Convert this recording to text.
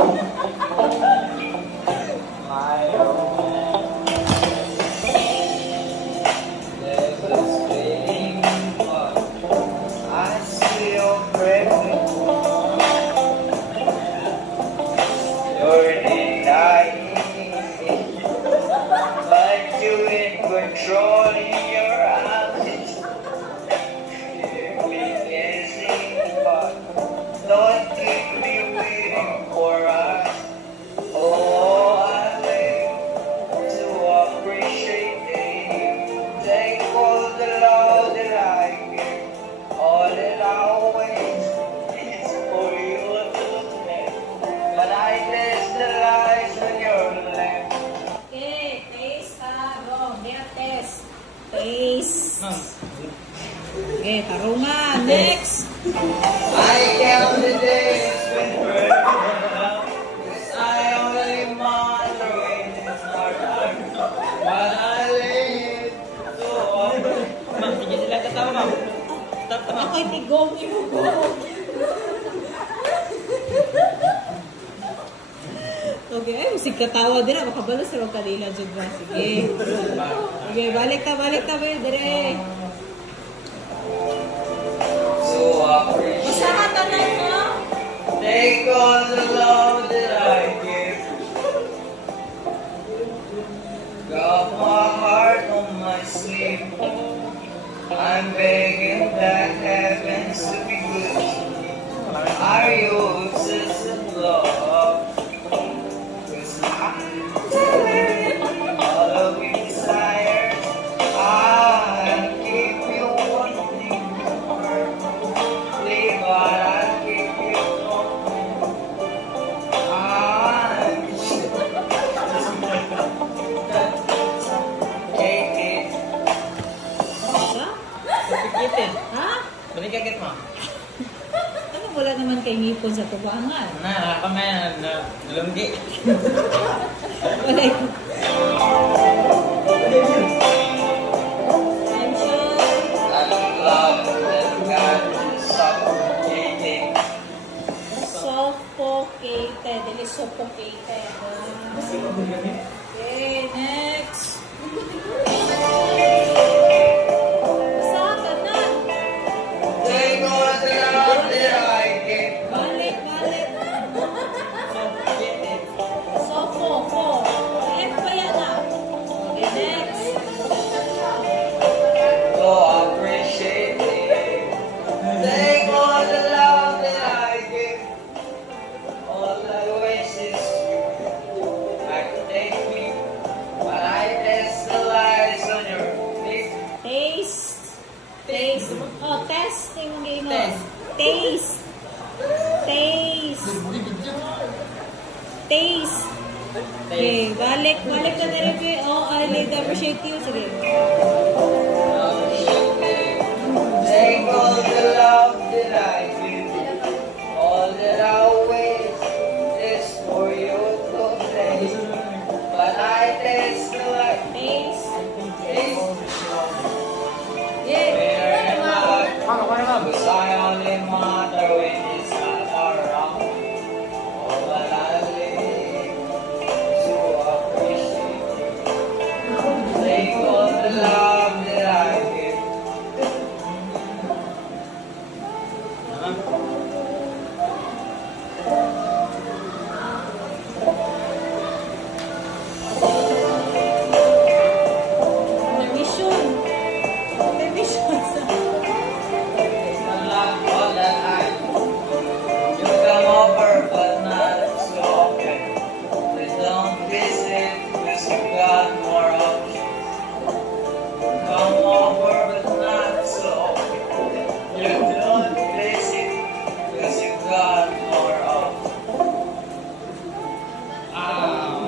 My never fading, but I still present. You're denying, but you in control your eyes. Keep me guessing, but don't keep me waiting for us. Oh, I live to appreciate it. Thank all the love that I give. All that I always is for you to make. But I test the lies on your lap. Okay, taste ha. Go, get test. Taste. Okay, tarungan. Next. I count the days when birds love. Cause I only monitor when it's not dark. But I live to offer. Ma'am, hindi sila tatawa, ma'am. Tatawa. Ako'y tigong imugo. Okay, ay, musig katawa din. Makabalo sa rong kanila dyan ba? Sige. Okay, balik ka, dire. So appreciate. Basta ka tanan mo? Take all the love that I give. Got my heart on my sleeve. I'm begging that heavens to be good to me. Are you obsessed with love? Cause all of your desires, I keep you wanting more. Leave what I keep you wanting. Take it. Basta? Papikitin. Ha? Balik agad mo. Ano wala naman kay ngipon sa tubangan? Ako na nalunggi. Wala ko. Attention. Love that got suffocating. Suffocated. Dili suffocated. Okay, next. Basta ka na. Take all the love that I give. Balik. Suffocated. Sofo. F pa yan ah. Okay, next. So appreciate it. Take all the love that I give. All I wish is I could take me, but I test the lies on your face. Taste. Oh, test. Yung game mo. Test. Taste. Okay, balik ka na rin. Oh, I need to appreciate you. Sige. Take all the love that I give. All that I waste is for you to take. But I test the light. Taste. Taste. Yeah. Where am I? Cause I only matter when it's not around. All that I live to appreciate. Take all the love that I give. Permission. It's not love all that I you come over but not so often. You don't visit cause you got more options. Come over but not so often. You don't visit cause you got more options. Ah.